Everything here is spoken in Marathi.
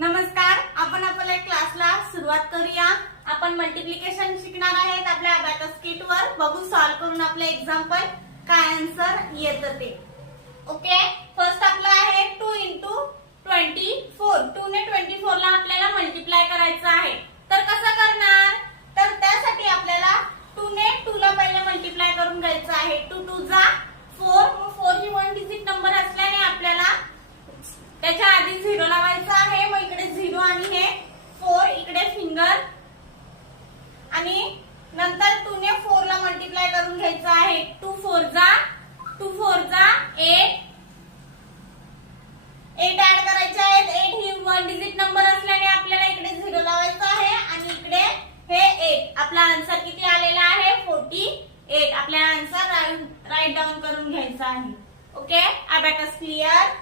नमस्कार, आपण आपल्या क्लासला सुरुवात करूया। आपण मल्टिप्लिकेशन शिकणार आहेत आपल्या अबॅकस किट वर। बघू सॉल्व करून आपले एग्जांपल काय आन्सर येतं ते। ओके, फर्स्ट आपला आहे 2 * 24। 2 ने 24 ला आपल्याला मल्टिप्लाय करायचं आहे। तर कसं करणार? तर त्यासाठी आपल्याला 2 ने 2 ला पहिले मल्टिप्लाय करून घ्यायचं आहे। 2 * 2 = 4। मग 4 ही वन डिजिट नंबर असल्याने आपल्याला त्याच्या आधी 0 लावायचा आहे। मग इकडे 0 आणि हे 4 इकडे फिंगर आणि नंतर 2 ने 4 ला मल्टिप्लाय करून घ्यायचं आहे। 2 * 4 = 8। 8 ऍड करायचे आहेत। 8 ही वन डिजिट नंबर असल्याने आपल्याला इकडे 0 लावायचा आहे आणि इकडे हे 8। आपला आन्सर किती आलेला आहे? 48। आपला आन्सर राईट डाऊन करून घ्यायचा आहे। Okay, abacus clear.